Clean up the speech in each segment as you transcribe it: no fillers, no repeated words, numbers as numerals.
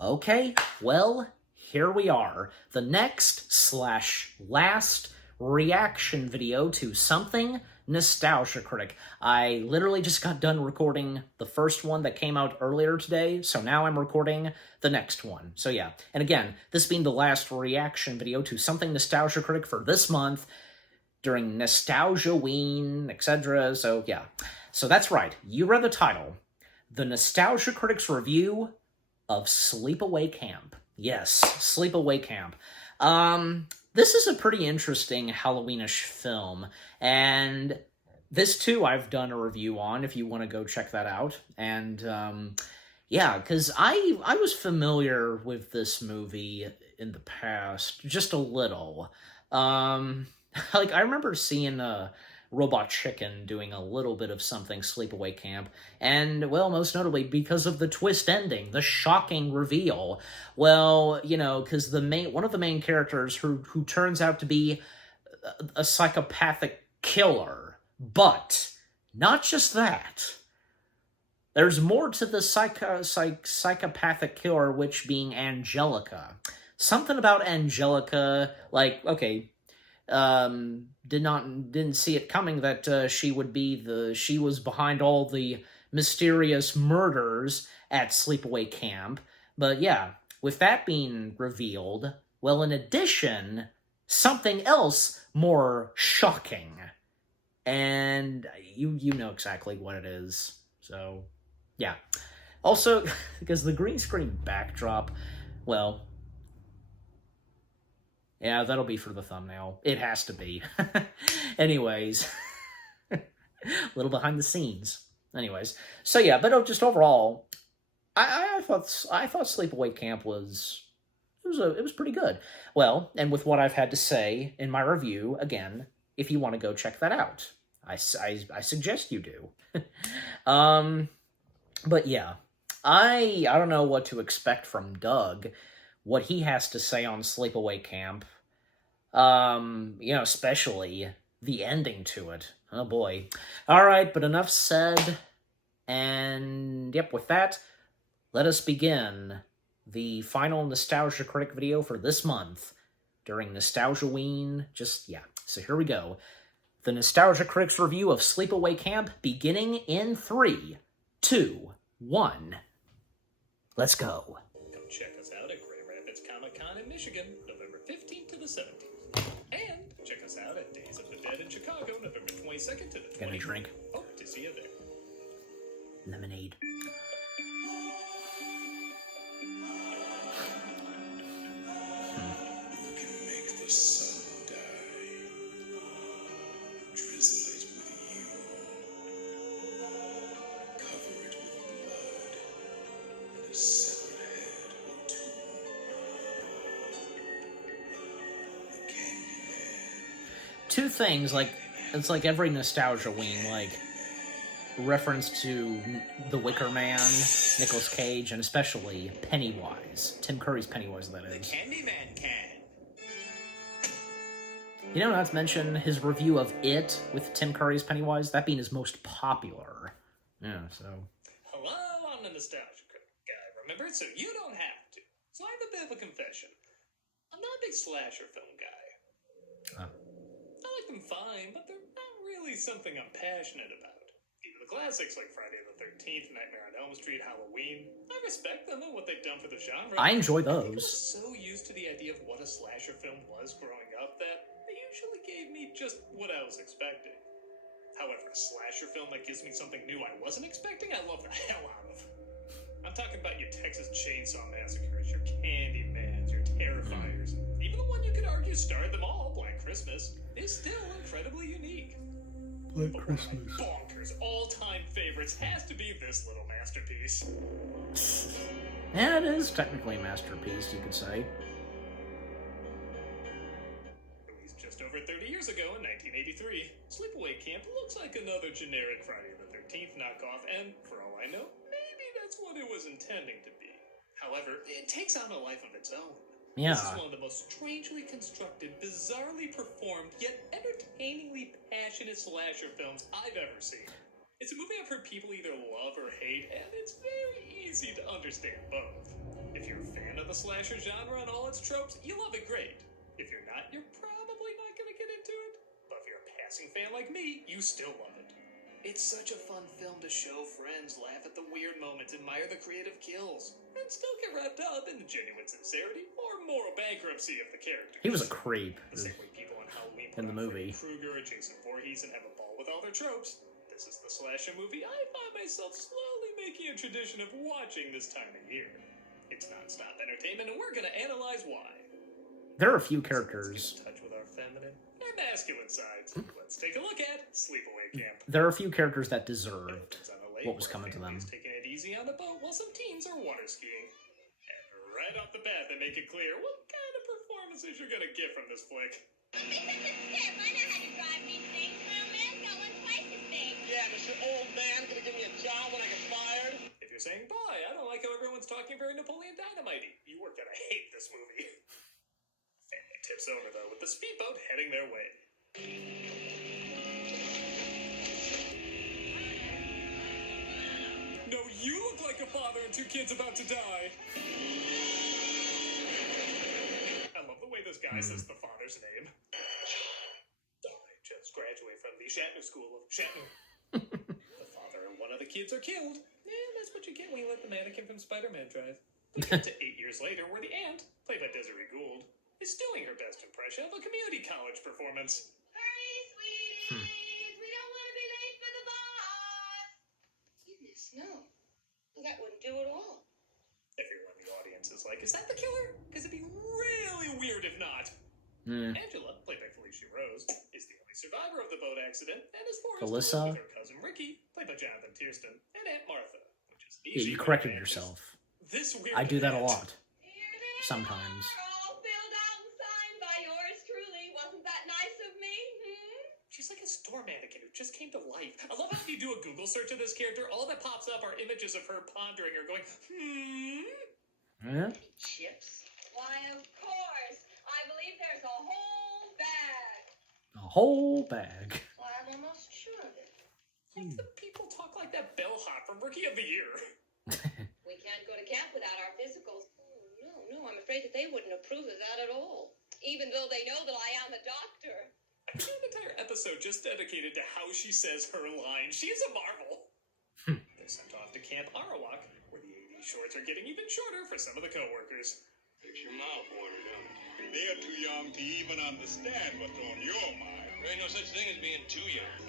Okay, well, here we are. The next/last reaction video to something Nostalgia Critic. I literally just got done recording the first one that came out earlier today, so now I'm recording the next one. So yeah, and again, this being the last reaction video to something Nostalgia Critic for this month, during Nostalgia-ween, etc. So yeah, so that's right, you read the title. The Nostalgia Critic's review of Sleepaway Camp. Yes, Sleepaway Camp. This is a pretty interesting Halloweenish film, and this too I've done a review on if you want to go check that out. And yeah, because I was familiar with this movie in the past, just a little. Like, I remember seeing Robot Chicken doing a little bit of something Sleepaway Camp, and, well, most notably because of the twist ending, the shocking reveal. Well, you know, because one of the main characters who turns out to be a psychopathic killer, but not just that. There's more to the psychopathic killer, which being Angelica. Something about Angelica, like, okay, didn't see it coming that she was behind all the mysterious murders at Sleepaway Camp. But yeah, with that being revealed, well, in addition, something else more shocking. And you know exactly what it is. So, yeah. Also, because the green screen backdrop, well, yeah, that'll be for the thumbnail. It has to be. Anyways, a little behind the scenes. Anyways, so yeah, but just overall, I thought Sleepaway Camp was pretty good. Well, and with what I've had to say in my review, again, if you want to go check that out, I suggest you do. But yeah, I don't know what to expect from Doug, what he has to say on Sleepaway Camp. You know, especially the ending to it. Oh boy. Alright, but enough said. And yep, with that, let us begin the final Nostalgia Critic video for this month during Nostalgia-ween. Yeah. So here we go. The Nostalgia Critic's review of Sleepaway Camp, beginning in 3, 2, 1. Let's go. Come check us out at Grand Rapids Comic-Con in Michigan, November 15th to the 17th. And check us out at Days of the Dead in Chicago, November 22nd to the 20th. Gonna drink. Hope to see you there. Lemonade. You can make the sun die. Drizzle it with you. Cover it with blood and a severed head or two. The Candyman. Two things, like, it's like every Nostalgia-ween, like, reference to The Wicker Man, Nicolas Cage, and especially Pennywise. Tim Curry's Pennywise, that is. The Candyman can. You know, not to mention his review of It with Tim Curry's Pennywise, that being his most popular. Yeah, so... Hello, I'm the Nostalgia Critic guy, remember? So you don't have to. So I have a bit of a confession. I'm not a big slasher film guy. I like them fine, but they're not really something I'm passionate about. Even the classics like Friday the 13th, Nightmare on Elm Street, Halloween, I respect them and what they've done for the genre. I enjoy I those. was so used to the idea of what a slasher film was growing up that they usually gave me just what I was expecting. However, a slasher film that gives me something new I wasn't expecting, I love the hell out of. I'm talking about your Texas Chainsaw Massacres, your Candymans, your Terrifiers, even the one you could argue starred them all, Black Christmas, is still incredibly unique. Black But Christmas. one of my bonkers all-time favorites has to be this little masterpiece. Yeah, it is technically a masterpiece, you could say. Released just over 30 years ago in 1983, Sleepaway Camp looks like another generic Friday the 13th knockoff, and for all I know, maybe that's what it was intending to be. However, it takes on a life of its own. Yeah. This is one of the most strangely constructed, bizarrely performed, yet entertainingly passionate slasher films I've ever seen. It's a movie I've heard people either love or hate, and it's very easy to understand both. If you're a the slasher genre and all its tropes, you love it great. If you're not, you're probably not gonna get into it. But if you're a passing fan like me, you still love it. It's such a fun film to show friends, laugh at the weird moments, admire the creative kills, and still get wrapped up in the genuine sincerity or moral bankruptcy of the characters. He was a creep The same way people on Halloween in the movie. Krueger or Jason Voorhees and have a ball with all their tropes. This is the slasher movie I find myself slowly making a tradition of watching this time of year. It's non-stop entertainment, and we're gonna analyze why. There are a few So characters. let's get in touch with our feminine and masculine sides. Let's take a look at Sleepaway Camp. There are a few characters that deserved what was coming to them. Taking it easy on the boat while some teens are water skiing. And right off the bat, they make it clear what kind of performances you're gonna get from this flick. This is a tip. I know how to drive these things. My old man's got one twice as big. Yeah, Mr. Old Man gonna give me a job when I get fired? If you're saying, bye, I don't like how everyone's talking very Napoleon Dynamite-y, you are gonna hate this movie. Family tips over, though, with the speedboat heading their way. No, you look like a father and two kids about to die. I love the way this guy says the father's name. I just graduated from the Shatner School of Shatner. The father and one of the kids are killed. And that's what you get when you let the mannequin from Spider-Man drive. We get to 8 years later, where the aunt, played by Desiree Gould, is doing her best impression of a community college performance. Hurry, sweeties. We don't want to be late for the bus. Goodness, no. Well, that wouldn't do at all. Everyone in the audience is like, is that the killer? Because it'd be really weird if not. Angela, played by Felicia Rose, is the only survivor of the boat accident and is forced to Felissa? live with her cousin Ricky, played by Jonathan Tiersten, and Aunt Martha, which is Yeah, easy you for corrected an actress. yourself. This weird I do that a aunt. lot. Here they Sometimes. are, all filled out and signed by yours truly. Wasn't that nice of me? She's like a store mannequin who just came to life. I love how if you do a Google search of this character, all that pops up are images of her pondering or going, Yeah? Chips? Why, of course. I believe there's a whole bag. A whole bag. Why, I'm almost sure of it. Like the people talk like that bellhop from Rookie of the Year. We can't go to camp without our physicals. Oh, no, I'm afraid that they wouldn't approve of that at all. Even though they know that I am a doctor. I could do an entire episode just dedicated to how she says her line. She is a marvel. They're sent off to Camp Arawak, where the AD shorts are getting even shorter for some of the co-workers. Makes your mouth water, don't it? They're too young to even understand what's on your mind. There ain't no such thing as being too young.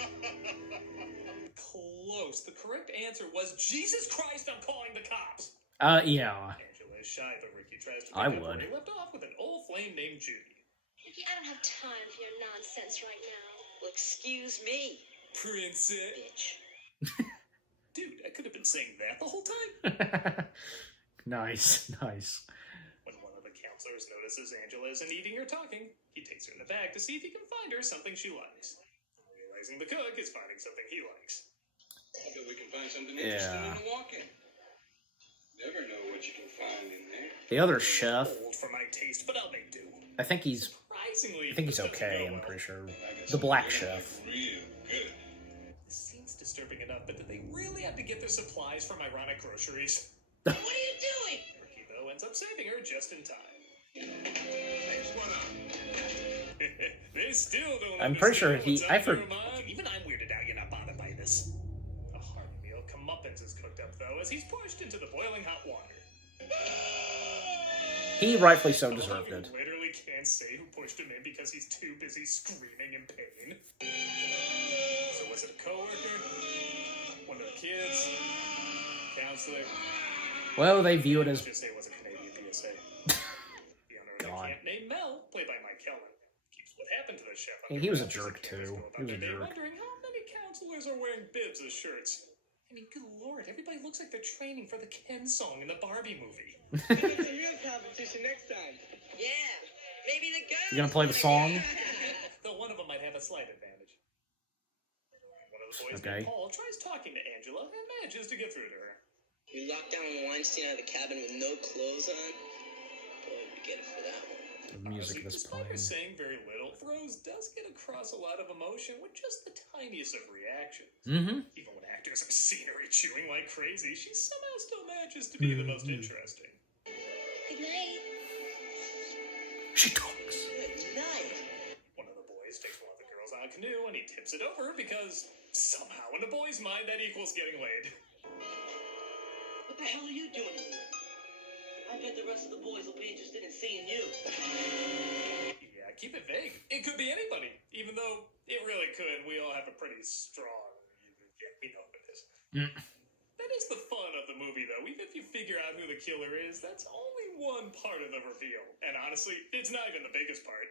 Close. The correct answer was, Jesus Christ, I'm calling the cops. Yeah. Angela is shy, but Ricky tries to I make up would. where he left off with an old flame named Judy. Ricky, I don't have time for your nonsense right now. Well, excuse me, Princess. bitch. Dude, I could have been saying that the whole time. Nice, nice. When one of the counselors notices Angela isn't eating or talking, he takes her in the bag to see if he can find her something she likes. Realizing the cook is finding something he likes. I bet we can find something interesting Yeah. in the walk-in. Never know what you can find in there. The other chef, Old for my taste, but I'll make do. I think he's Surprisingly, he's this doesn't okay, go I'm well. pretty sure. I got The something black you're gonna chef. like real good. This scene's disturbing enough, but did they really have to get their supplies from ironic groceries? What are you doing? Ricky, though, ends up saving her just in time. Next one up. They still don't I'm pretty sure understand he- what's I on for- your mind. Even I'm weirded out you're not bothered by this. A hearty meal comeuppance is cooked up, though, as he's pushed into the boiling hot water. He rightfully so I love deserved how it. he literally can't say who pushed him in because he's too busy screaming in pain. So was it a coworker? One of the kids? Counselor? Well, they view it as Let's just say it was a Canadian PSA. The owner of the God. camp named Mel, played by Mike Kellen, keeps what happened to the chef. Yeah, under he was a wraps as jerk, campers too. go about He was a their day jerk. Wondering how many counselors are wearing bibs as shirts. I mean, good lord, everybody looks like they're training for the Ken song in the Barbie movie. Some real competition next time. Yeah, maybe the girls. You gonna play the song? Though one of them might have a slight advantage. One of the boys Okay. named Paul tries talking to Angela and manages to get through to her. We locked down Weinstein out of the cabin with no clothes on. Boy, we get it for that one. the music Honestly, that's despite her playing. saying very little, Rose does get across a lot of emotion with just the tiniest of reactions. Mm-hmm. Even when actors are scenery chewing like crazy, she somehow still manages to be the most interesting. Good night. She talks. Good night. One of the boys takes one of the girls on a canoe and he tips it over because somehow in the boy's mind that equals getting laid. What the hell are you doing here? I bet the rest of the boys will be interested in seeing you. Yeah, keep it vague. It could be anybody, even though it really could. We all have a pretty strong... Yeah, we know who it is. That is the fun of the movie, though. Even if you figure out who the killer is, that's only one part of the reveal. And honestly, it's not even the biggest part.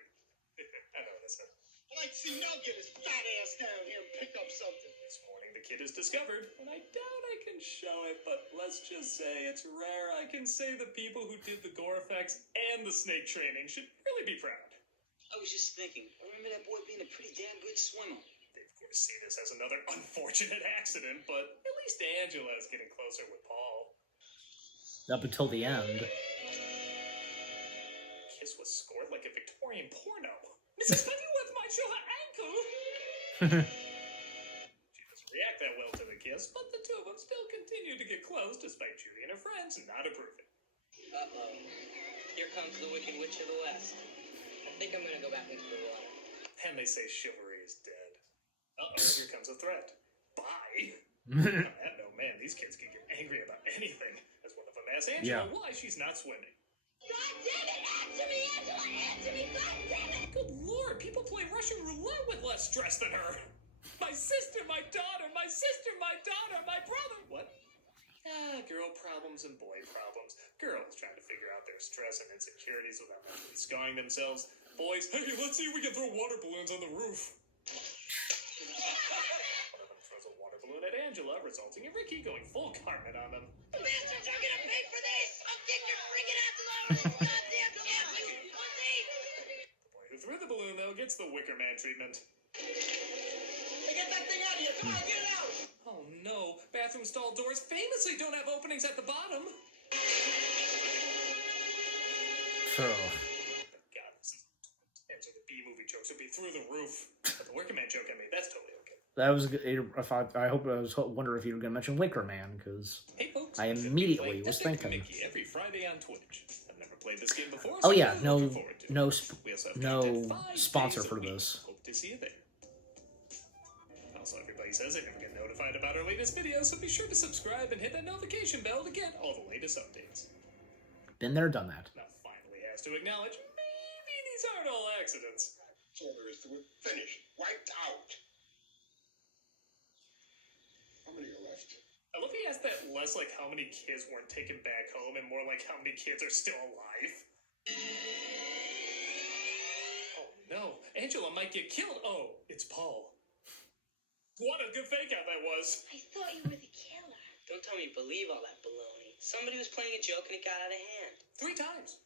I know this. I'd like to see Mel get his fat ass down here and pick up something. This morning, the kid is discovered, and I doubt I can show it, but let's just say it's rare I can say the people who did the gore effects and the snake training should really be proud. I was just thinking, I remember that boy being a pretty damn good swimmer. They, of course, see this as another unfortunate accident, but at least Angela is getting closer with Paul. Up until the end. Kiss was scored like a Victorian porno. Mrs. Honeyworth might show her ankle. She doesn't react that well to the kiss, but the two of them still continue to get close despite Judy and her friends not approving. Uh-oh. Here comes the Wicked Witch of the West. I think I'm gonna go back into the water. And they say chivalry is dead. Uh-oh, here comes a threat. Bye. On that note, man, these kids can get angry about anything. As one of them asks Angela why she's not swimming. God damn it! Answer me, Angela! Answer me! God damn it! Good lord, people play Russian roulette with less stress than her. My sister, my daughter, my sister, my daughter, my brother. What? Girl problems and boy problems. Girls trying to figure out their stress and insecurities without actually scarring themselves. Boys, hey, let's see if we can throw water balloons on the roof. One of them throws a water balloon at Angela, resulting in Ricky going full Cartman on them. Bastards are gonna pay for this! I'll kick your friggin' asses out of this goddamn camp, you pussy! The boy who threw the balloon, though, gets the Wicker Man treatment. Hey, get that thing out of here. Come on, get it out. Oh no, bathroom stall doors famously don't have openings at the bottom. So, God, this is answer the B-movie jokes would be through the roof. But the Wicker Man joke I made, that's totally okay. that was good. I hope I was wondering if you were going to mention Wicker Man, because Hey folks, I should we immediately play was Epic thinking. Mickey every Friday on Twitch. I've never played this game before, Oh so yeah, I'm really looking forward to it. We also have content 5 sponsor days a for week. this. Hope to see you there. Also, everybody says they never get notified about our latest videos, so be sure to subscribe and hit that notification bell to get all the latest updates. Been there, done that. Now, finally has to acknowledge, maybe these aren't all accidents. That's all there is to it. Finished. Wiped out. How many are left? I love he asked that less like how many kids weren't taken back home and more like how many kids are still alive. Oh no, Angela might get killed. Oh, it's Paul. What a good fake out that was. I thought you were the killer. Don't tell me you believe all that baloney. Somebody was playing a joke and it got out of hand. 3 times.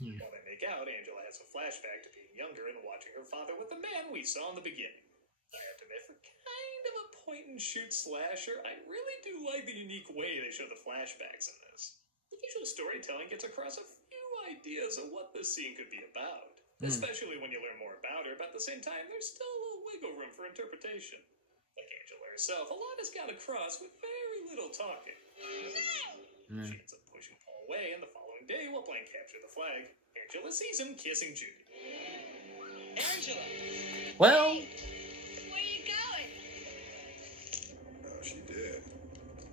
While they make out, Angela has a flashback to being younger and watching her father with the man we saw in the beginning. I have to admit, for kind of a point-and-shoot slasher, I really do like the unique way they show the flashbacks in this. The visual storytelling gets across a few ideas of what this scene could be about, especially when you learn more about her, but at the same time, there's still a little wiggle room for interpretation. Like Angela herself, a lot is got across with very little talking. She ends up pushing Paul away, and the following day, while playing Capture the Flag, Angela sees him kissing Judy. Angela! Well, Where you going? Oh, she did.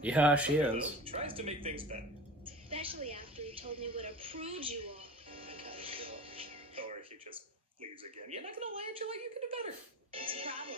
yeah, she is. Tries to make things better. Especially after you told me what a prude you are. I gotta go. Or he just leaves again. You're not gonna lie, Angela, you can do better. It's a problem.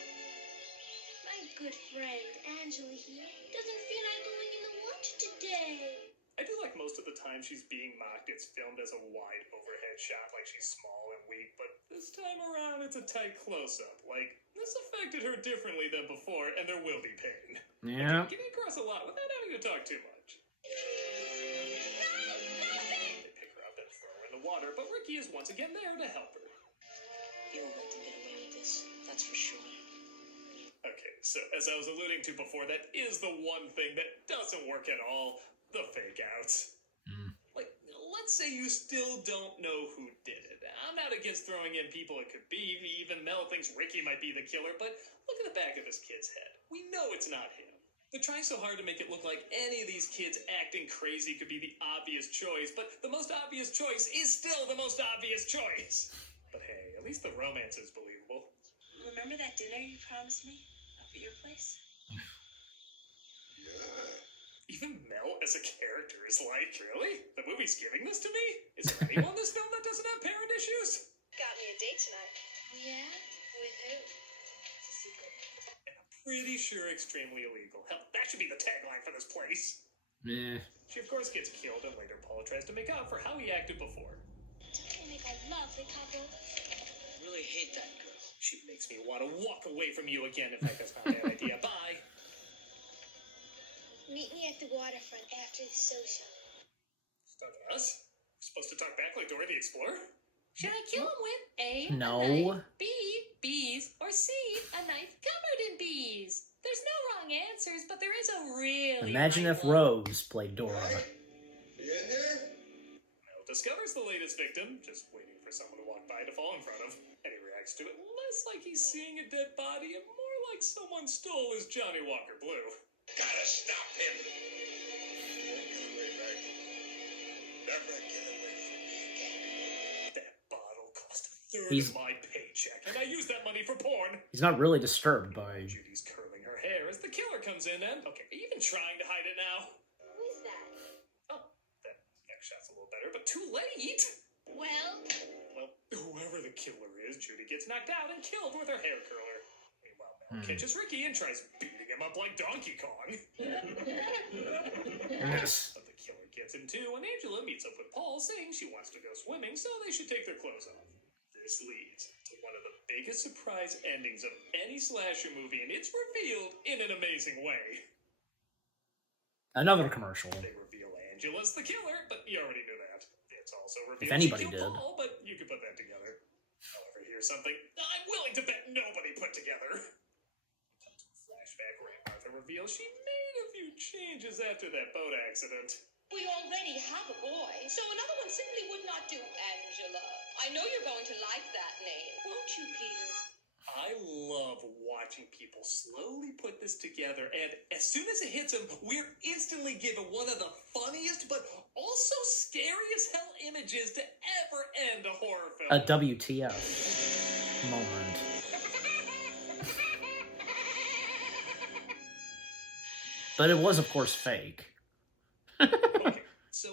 My good friend, Angela here, doesn't feel like going in the water today. I do like most of the time she's being mocked, it's filmed as a wide overhead shot like she's small and weak, but this time around it's a tight close-up. Like, this affected her differently than before, and there will be pain. Yeah. Getting across a lot without having to talk too much. They pick her up and throw her in the water, but Ricky is once again there to help her. You won't let them get away with this, that's for sure. Okay, so as I was alluding to before, that is the one thing that doesn't work at all. The fake outs. Like, let's say you still don't know who did it. I'm not against throwing in people it could be. Even Mel thinks Ricky might be the killer, but look at the back of this kid's head. We know it's not him. They're trying so hard to make it look like any of these kids acting crazy could be the obvious choice, but the most obvious choice is still the most obvious choice. But hey, at least the romance is believable. Remember that dinner you promised me up at your place? Yeah. Even Mel as a character is like, really? The movie's giving this to me? Is there anyone in this film that doesn't have parent issues? Got me a date tonight. Yeah? With who? It's a secret. And I'm pretty sure extremely illegal. Hell, that should be the tagline for this place. Meh. She of course gets killed, and later Paul tries to make up for how he acted before. Don't they make a lovely couple? I really hate that girl. She makes me want to walk away from you again. In fact, that's not a bad idea. Bye. Meet me at the waterfront after the social. Stuck us? We're supposed to talk back like Dora the Explorer? Should I kill him with A, No. a knife, B, bees, or C, a knife covered in bees? There's no wrong answers, but there is a really Imagine right if one. Rose played Dora. You in there? Mel discovers the latest victim, just waiting for someone to walk by to fall in front of. And he reacts to it less like he's seeing a dead body and more like someone stole his Johnny Walker Blue. Gotta stop him. He won't get away, Meg. Never get away from me again. That bottle cost a third He's- of my paycheck, and I used that money for porn. He's not really disturbed by... Judy's curling her hair as the killer comes in and... Okay, are you even trying to hide it now? Who is that? Oh, that next shot's a little better, but too late! Well, Well, whoever the killer is, Judy gets knocked out and killed with her hair curler. Meanwhile, Mel catches Ricky and tries beating him up like Donkey Kong. Yes. But the killer gets him too, and Angela meets up with Paul, saying she wants to go swimming, so they should take their clothes off. This leads to one of the biggest surprise endings of any slasher movie, and it's revealed in an amazing way. Another commercial. They reveal Angela's the killer, but you already knew that. It's also revealed anybody she killed did. Paul, but you could put that together. However, here's something I'm willing to bet nobody put together. Flashback where Martha reveals she made a few changes after that boat accident. we already have a boy, so another one simply would not do, Angela. I know you're going to like that name, won't you, Peter? I love watching people slowly put this together, and as soon as it hits them, we're instantly given one of the funniest but also scary as hell images to ever end a horror film. A WTF moment. But it was, of course, fake. Okay, so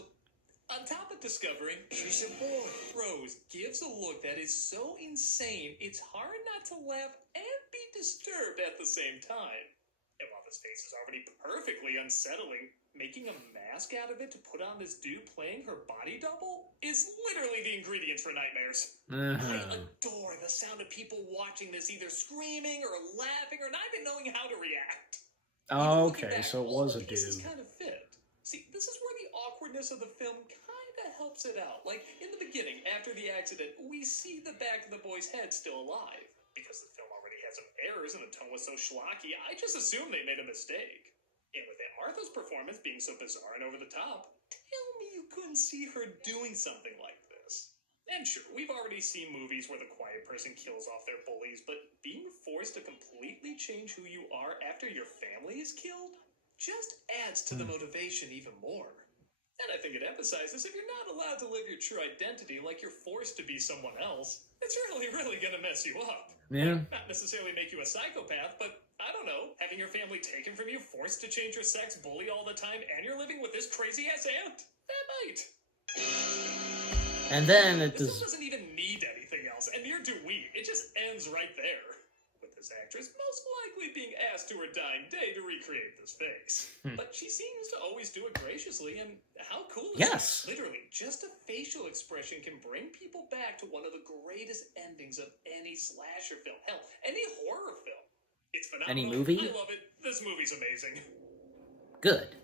on top of discovering she's a boy, Rose gives a look that is so insane it's hard not to laugh and be disturbed at the same time. And while this face is already perfectly unsettling, making a mask out of it to put on this dude playing her body double is literally the ingredients for nightmares. I adore the sound of people watching this either screaming or laughing or not even knowing how to react. Oh, Even looking okay, back, so it all was a the pieces dude. kind of fit. See, this is where the awkwardness of the film kind of helps it out. Like, in the beginning, after the accident, we see the back of the boy's head still alive. Because the film already had some errors and the tone was so schlocky, I just assumed they made a mistake. And with Aunt Martha's performance being so bizarre and over the top, tell me you couldn't see her doing something like this. And sure, we've already seen movies where the quiet person kills off their bullies, but being forced to completely change who you are after your family is killed just adds to the motivation even more. And I think it emphasizes if you're not allowed to live your true identity like you're forced to be someone else, it's really, really gonna mess you up. Yeah. Not necessarily make you a psychopath, but I don't know, having your family taken from you, forced to change your sex, bully all the time, and you're living with this crazy-ass aunt? That might. And then it This does... film doesn't even need anything else, and neither do we. It just ends right there. With this actress most likely being asked to her dying day to recreate this face. But she seems to always do it graciously, and how cool is Yes. that? Literally, just a facial expression can bring people back to one of the greatest endings of any slasher film. Hell, any horror film. It's phenomenal. Any movie? I love it. This movie's amazing. Good.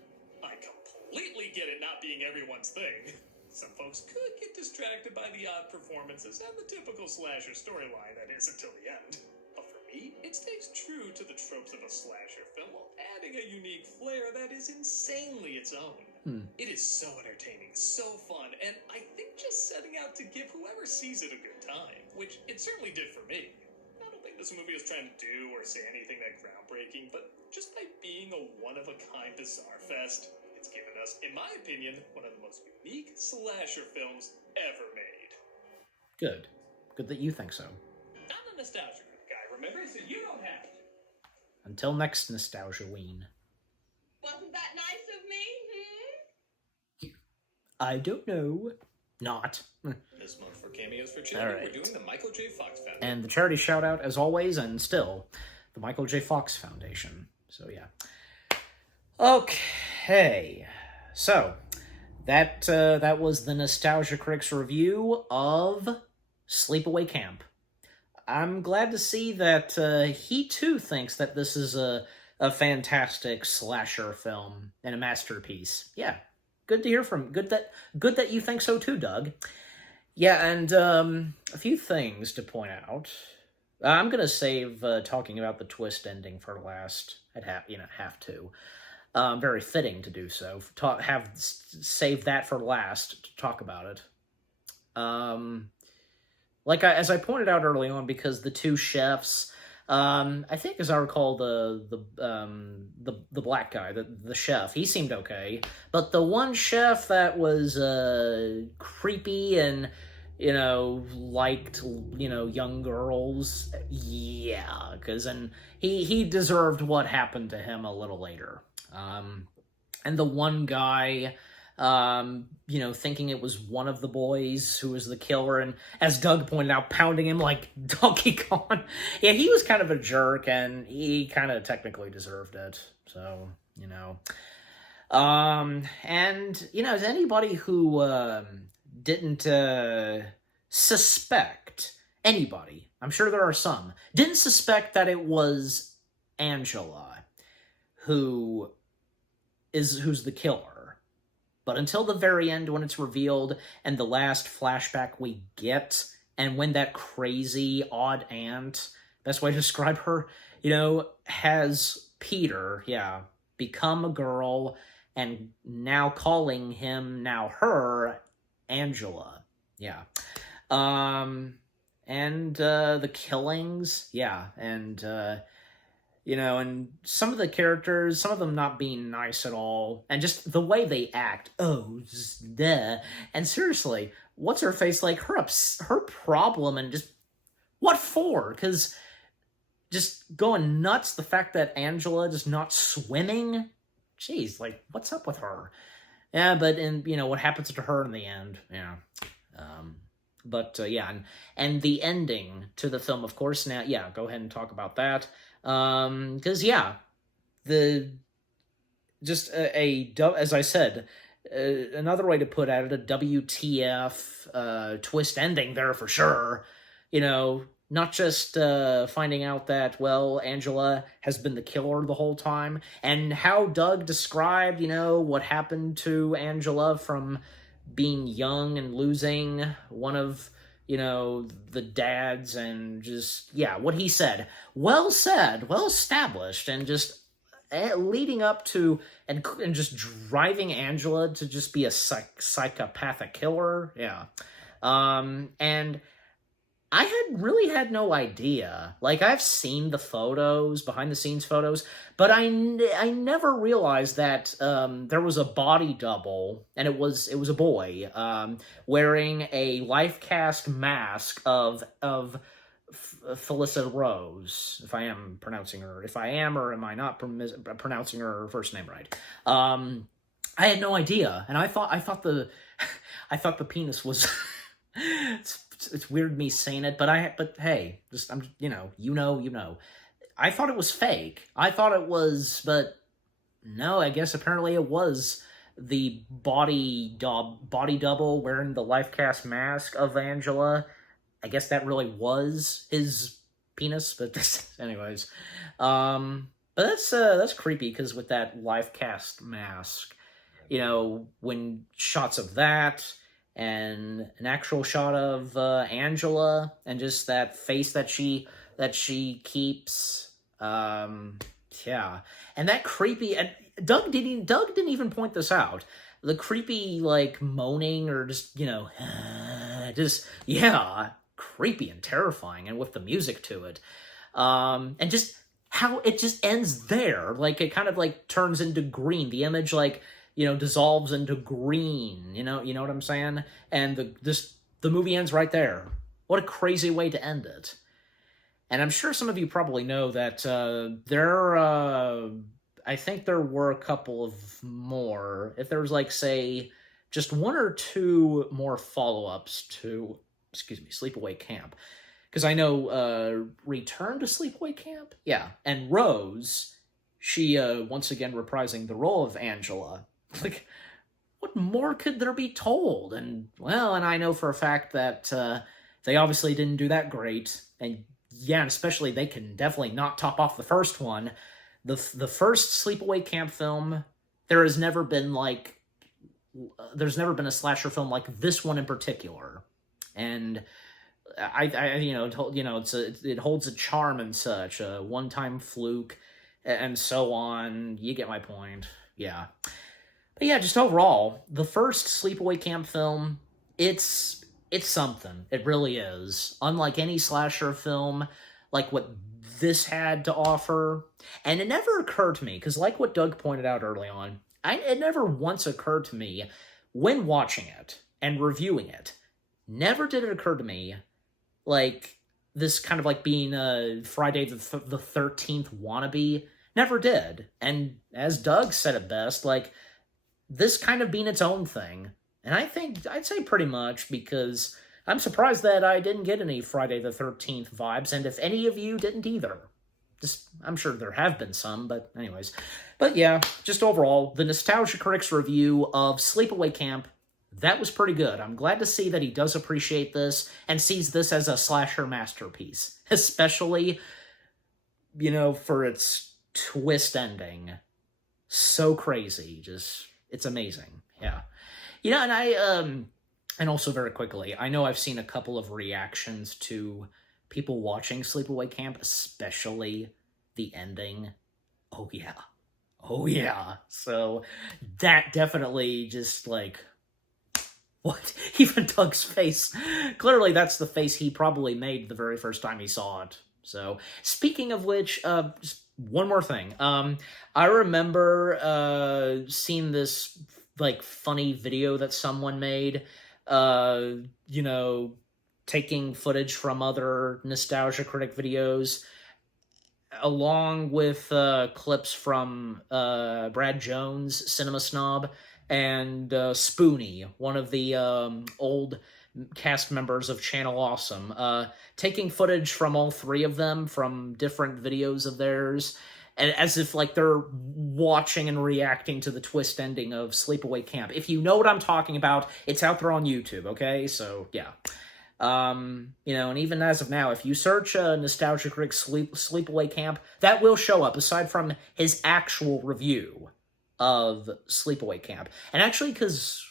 I completely get it not being everyone's thing. Some folks could get distracted by the odd performances and the typical slasher storyline that is until the end. But for me, it stays true to the tropes of a slasher film while adding a unique flair that is insanely its own. It is so entertaining, so fun, and I think just setting out to give whoever sees it a good time, which it certainly did for me. I don't think this movie was trying to do or say anything that groundbreaking, but just by being a one-of-a-kind bizarre fest, it's given us, in my opinion, one of the most unique slasher films ever made. Good. Good that you think so. I'm the nostalgia guy, remember? So you don't have to. Until next Nostalgia-ween. Wasn't that nice of me? I don't know. Not. This month for Cameos for Children, All right. we're doing the Michael J. Fox Foundation. And the charity shout-out, as always, and still, the Michael J. Fox Foundation. So, yeah. Okay. So, that was the Nostalgia Critic's review of Sleepaway Camp. I'm glad to see that he, too, thinks that this is a fantastic slasher film and a masterpiece. Yeah. Good to hear from. Good that you think so too, Doug. Yeah, and a few things to point out. I'm gonna save talking about the twist ending for last. I'd have to. Very fitting to do so. Save that for last to talk about it. As I pointed out early on, because the two chefs. I think, as I recall, the black guy, the chef, he seemed okay, but the one chef that was creepy and liked young girls, yeah, because he deserved what happened to him a little later. And the one guy, thinking it was one of the boys who was the killer, and as Doug pointed out, pounding him like Donkey Kong. Yeah, he was kind of a jerk, and he kind of technically deserved it. So, as anybody who didn't suspect, anybody, I'm sure there are some, didn't suspect that it was Angela who's the killer. But until the very end, when it's revealed, and the last flashback we get, and when that crazy, odd aunt, best way to describe her, has Peter, become a girl, and now calling him, her, Angela. Yeah. And the killings, and and some of the characters, some of them not being nice at all, and just the way they act. Oh, duh. And seriously, what's her face like? Her problem, and just what for? Because just going nuts. The fact that Angela just not swimming. Jeez, what's up with her? Yeah, but what happens to her in the end? Yeah. And the ending to the film, of course. Now, go ahead and talk about that. Because as I said, another way to put it, a WTF twist ending there for sure. Not just finding out that, Angela has been the killer the whole time, and how Doug described, what happened to Angela from being young and losing one of the dads, and just, what he said, well established, and just leading up to, and just driving Angela to just be a psychopathic killer, and I really had no idea. I've seen the photos, behind-the-scenes photos, but I never realized that there was a body double, and it was a boy wearing a life-cast mask of Felicity Rose, if I am pronouncing her. If I am, or am I not pronouncing her first name right? I had no idea, and I thought the penis was... It's weird me saying it, but hey, just I thought it was fake. I thought it was, but no, I guess apparently it was the body double wearing the life cast mask of Angela. I guess that really was his penis, but anyways. But that's creepy, because with that life cast mask, when shots of that, and an actual shot of Angela, and just that face that she keeps, and that creepy. And Doug didn't even point this out. The creepy moaning, or just creepy and terrifying, and with the music to it. And just how it just ends there. Like, it kind of, like, turns into green. The image, like, dissolves into green, you know what I'm saying? And the movie ends right there. What a crazy way to end it. And I'm sure some of you probably know that I think there were a couple of more. If there was, like, say, just one or two more follow-ups to, Sleepaway Camp. Because I know Return to Sleepaway Camp? Yeah. And Rose, she once again reprising the role of Angela. Like, what more could there be told? And, well, and I know for a fact that they obviously didn't do that great. And, yeah, and especially they can definitely not top off the first one. The first Sleepaway Camp film, there's never been a slasher film like this one in particular. And it holds a charm and such, a one-time fluke, and so on. You get my point. Yeah. But yeah, just overall, the first Sleepaway Camp film, it's something. It really is. Unlike any slasher film, like what this had to offer. And it never occurred to me, because like what Doug pointed out early on, it never once occurred to me when watching it and reviewing it, never did it occur to me, like, this kind of like being a Friday the 13th wannabe. Never did. And as Doug said it best, like, this kind of being its own thing. And I think I'd say pretty much, because I'm surprised that I didn't get any Friday the 13th vibes, and if any of you didn't either. Just, I'm sure there have been some, but anyways. But yeah, just overall, the Nostalgia Critic's review of Sleepaway Camp, that was pretty good. I'm glad to see that he does appreciate this and sees this as a slasher masterpiece. Especially, for its twist ending. So crazy. Just, it's amazing. Yeah. And and also very quickly, I know I've seen a couple of reactions to people watching Sleepaway Camp, especially the ending. Oh yeah. So that definitely just, like, what? Even Doug's face. Clearly that's the face he probably made the very first time he saw it. So, speaking of which, just one more thing. I remember seeing this, like, funny video that someone made, taking footage from other Nostalgia Critic videos, along with clips from Brad Jones, Cinema Snob, and Spoonie, one of the old cast members of Channel Awesome, taking footage from all three of them from different videos of theirs, and as if, like, they're watching and reacting to the twist ending of Sleepaway Camp. If you know what I'm talking about, it's out there on YouTube, okay? So, yeah. And even as of now, if you search Nostalgia Critic Sleepaway Camp, that will show up, aside from his actual review of Sleepaway Camp. And actually, because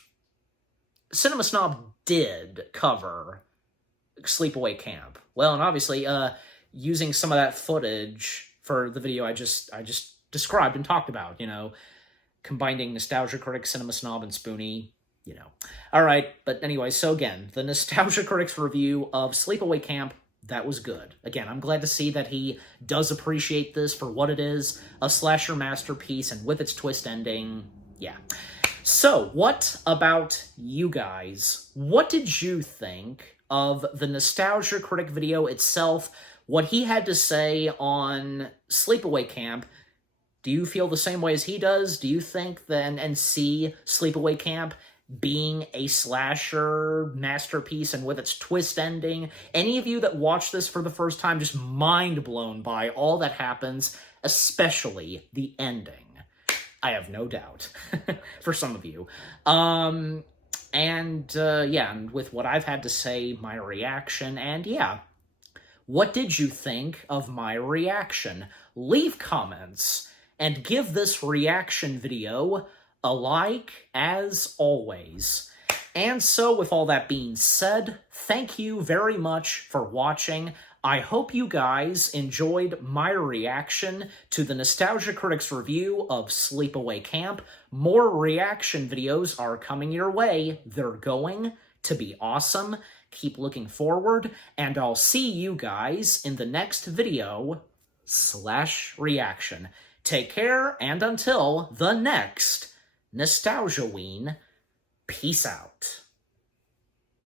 Cinema Snob did cover Sleepaway Camp. Well, and obviously, using some of that footage for the video I just described and talked about, combining Nostalgia Critic, Cinema Snob, and Spoonie, Alright, but anyway, so again, the Nostalgia Critic's review of Sleepaway Camp, that was good. Again, I'm glad to see that he does appreciate this for what it is, a slasher masterpiece, and with its twist ending, yeah. So, what about you guys? What did you think of the Nostalgia Critic video itself? What he had to say on Sleepaway Camp? Do you feel the same way as he does? Do you think then and see Sleepaway Camp being a slasher masterpiece and with its twist ending? Any of you that watch this for the first time just mind blown by all that happens, especially the ending? I have no doubt for some of you. And with what I've had to say, my reaction, and yeah, what did you think of my reaction? Leave comments and give this reaction video a like, as always. And so, with all that being said, thank you very much for watching. I hope you guys enjoyed my reaction to the Nostalgia Critic's review of Sleepaway Camp. More reaction videos are coming your way. They're going to be awesome. Keep looking forward, and I'll see you guys in the next video / reaction. Take care, and until the next Nostalgiaween, peace out.